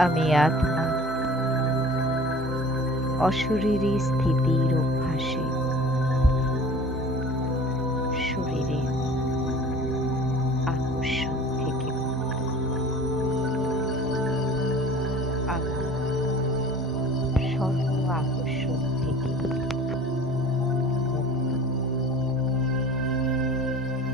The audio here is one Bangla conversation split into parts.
আমি আত্মা অশরীরী স্থিতির অভ্যাসে শরীরে আকর্ষণ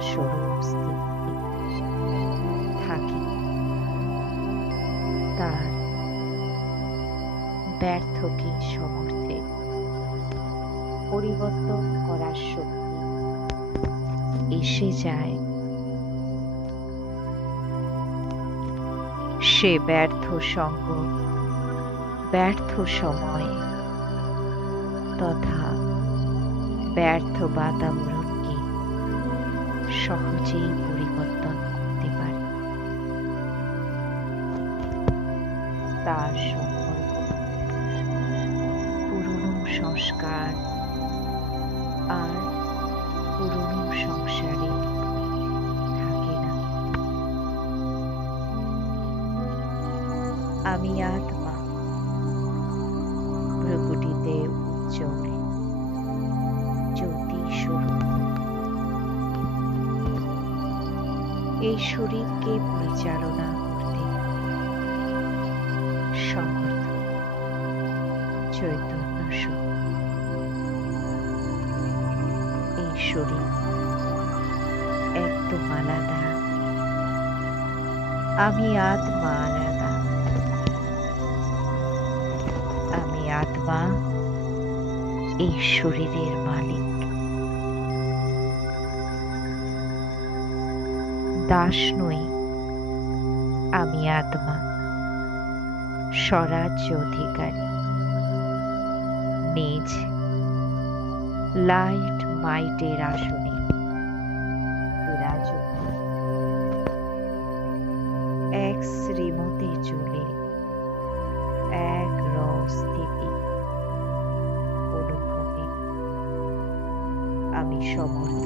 স্বরূপ স্থিতি থাকে। তার ব্যর্থকে সমর্থে পরিবর্তন করার শক্তি এসে যায়। সে ব্যর্থ সঙ্গ, ব্যর্থ সময় তথা ব্যর্থ বাতাবরণকে সহজেই পরিবর্তন করতে পারে। তার সম্পর্ক। পুরনো সংস্কার আর পুরনো সংসারে থাকে না। আমি আত্মা এই শরীরকে পরিচালনা করতে? সমর্থ চৈতন্য এই শরীর একদম আলাদা। আমি আত্মা আলাদা। আমি আত্মা এই শরীরের মালিক। দাস নই, আমি আত্মা স্বরাজ অধিকারী। নিজ লাইট মাইটের আসনে এক শ্রীমতে চলে, এক স্থিতি অনুভবে। আমি সমর্থ।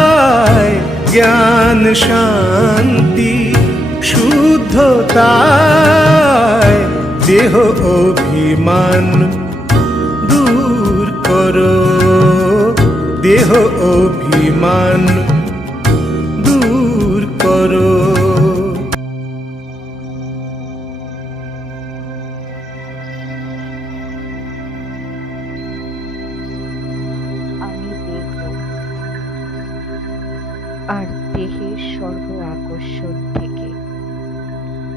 জ্ঞান শান্তি শুদ্ধতায় দেহ অভিমান দূর করো। দেহ অভিমান আর দেহের সর্ব আকর্ষণ থেকে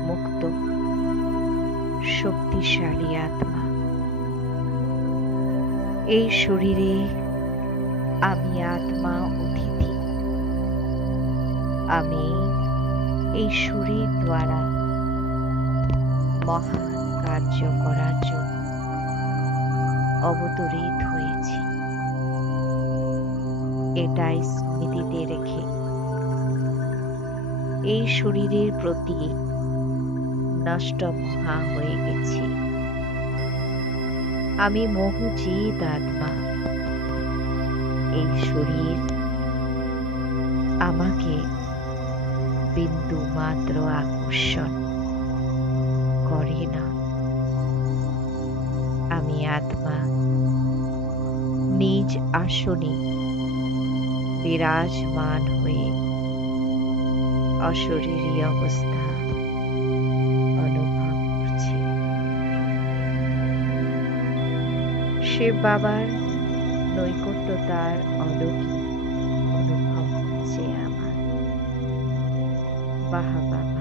মুক্ত, শক্তিশালী আত্মা। এই শরীরে আমি আত্মা অতিথি। আমি এই শরীর দ্বারা মহান কার্য করার জন্য অবতরিত হয়েছি। এটাই স্মৃতিতে রেখে এই শরীরের প্রতি নষ্ট মহা হয়ে গেছি। আমি মোহজিৎ আত্মা। এই শরীর আমাকে বিন্দু মাত্র আকর্ষণ করে না। আমি আত্মা নিজ আসনে বিরাজমান হয়ে অশরীরী অবস্থা অনুভব করছি। শিব বাবার নৈকট্যতার অলৌকিক অনুভব হচ্ছে আমার। বাহাবা